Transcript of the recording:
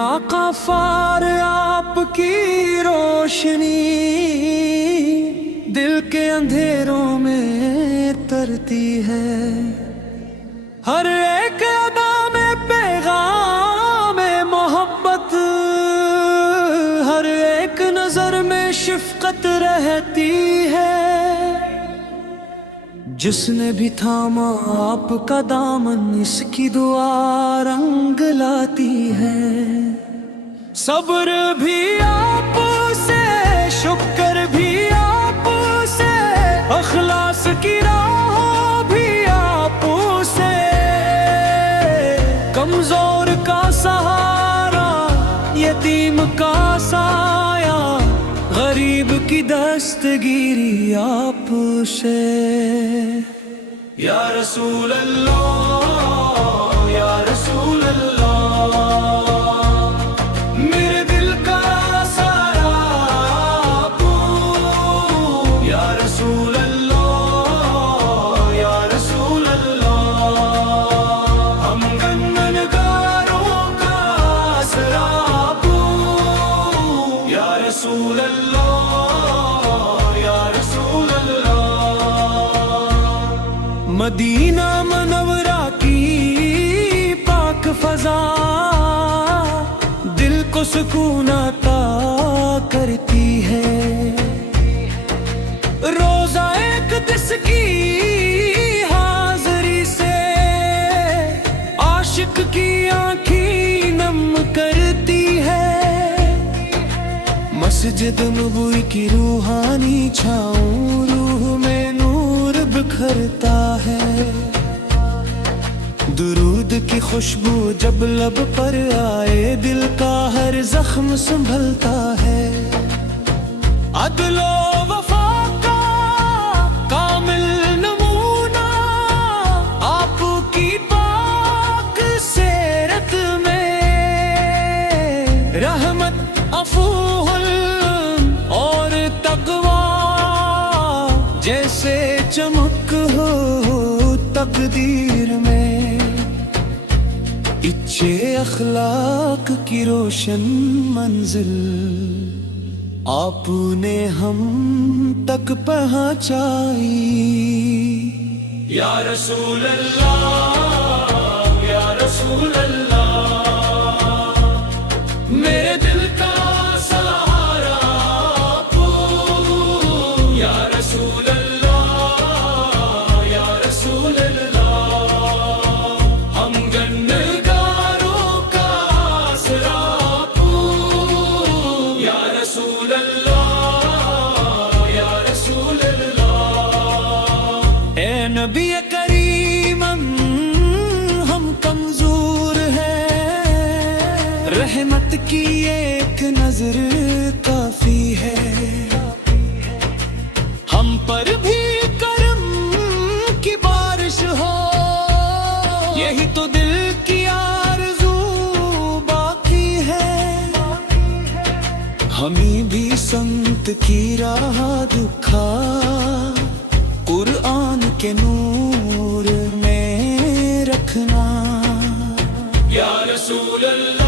آقا فار آپ کی روشنی دل کے اندھیروں میں ترتی ہے، ہر ایک ادا میں پیغام محبت، ہر ایک نظر میں شفقت رہتی ہے۔ جس نے بھی تھاما آپ کا دامن، اس کی دعا رنگ لاتی ہے۔ صبر بھی آپ سے، شکر بھی آپ سے، اخلاص کی راہ بھی آپ سے، کمزور کا سہارا، یتیم کا سایہ، غریب کی دستگیری آپ سے۔ یا رسول اللہ، یا رسول اللہ، میرے دل کا سارا آپ، یا رسول اللہ، یا رسول اللہ، ہم گنگنگاروں کا آسرا آپ، یا رسول اللہ، مدینہ منورہ کی پاک فضا دل کو سکون عطا کرتی ہے۔ روزہ اقدس کی حاضری سے عاشق کی آنکھیں نم کرتی ہے۔ مسجد نبوی کی روحانی چھاؤں روح میں نور بکھرتا ہے۔ درود کی خوشبو جب لب پر آئے، دل کا ہر زخم سنبھلتا ہے۔ عدل و وفا کا کامل نمونہ آپ کی پاک سیرت میں، رحمت، عفو اور تقوی جیسے چمک ہو تقدیر میں۔ اچھے اخلاق کی روشن منزل آپ نے ہم تک پہنچائی۔ یا رسول اللہ، یا رسول اللہ، میرے دل کا سہارا آپ، یا رسول اللہ، نبی کریم ہم کمزور ہیں، رحمت کی ایک نظر کافی ہے۔ ہم پر بھی کرم کی بارش ہو، یہی تو دل کی آرزو باقی ہے۔ ہمیں بھی سنت کی راہ دکھا، قرآن کے نور میں رکھنا۔ یا رسول اللہ،